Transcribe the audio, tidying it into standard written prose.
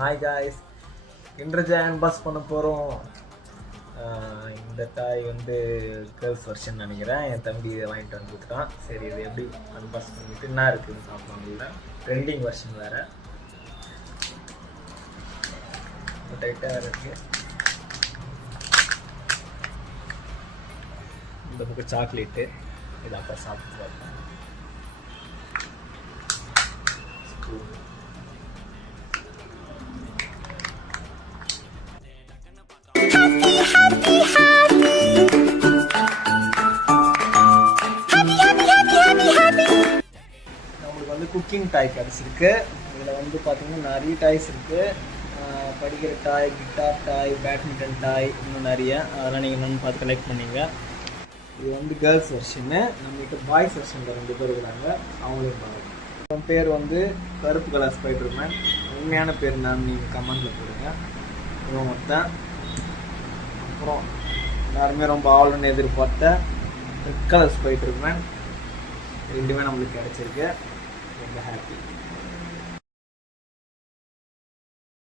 Hi guys, இன்றைக்கு unbox பண்ண போகிறோம். இந்த டாய் வந்து கேர்ள்ஸ் வெர்ஷன் நினைக்கிறேன். என் தம்பி இதை வாங்கிட்டு வந்து கொடுத்துட்டான். சரி, இது எப்படி அன்பாக்ஸ் பண்ணிட்டு என்ன இருக்குதுன்னு பார்ப்போம். ட்ரெண்டிங் வெர்ஷன் வேறு, டைட்டாக இருக்குது. இந்த பக்கம் சாக்லேட்டு, இதை அப்போ சாப்பிட்டு பார்ப்பேன். நம்மளுக்கு வந்து குக்கிங் டாய் கிடச்சிருக்கு. இதில் வந்து பார்த்திங்கன்னா நிறைய டாய்ஸ் இருக்குது. படிக்கிற டாய், கிட்டார் டாய், பேட்மிண்டன் டாய், இன்னும் நிறைய. அதெல்லாம் நீங்கள் என்னென்னு பார்த்து கலெக்ட் பண்ணிங்க. இது வந்து கேர்ள்ஸ் வெர்ஷன்னு. நம்மகிட்ட பாய்ஸ் வெர்ஷனில் 2 பேர் இருக்கிறாங்க, அவங்களையும் பார்க்கலாம். என் பேர் வந்து கருப்பு கலர் ஸ்பைடர்மேன். உண்மையான பேர் நான் நீங்கள் கமெண்டில் போடுங்க. இவன் மொத்தம். அப்புறம் எல்லாருமே ரொம்ப ஆளுன்னு எதிர்பார்த்த ரெட் கலர் ஸ்பைடர்மேன் 2மே நம்மளுக்கு கிடச்சிருக்கு. ரொம்ப ஹாப்பி.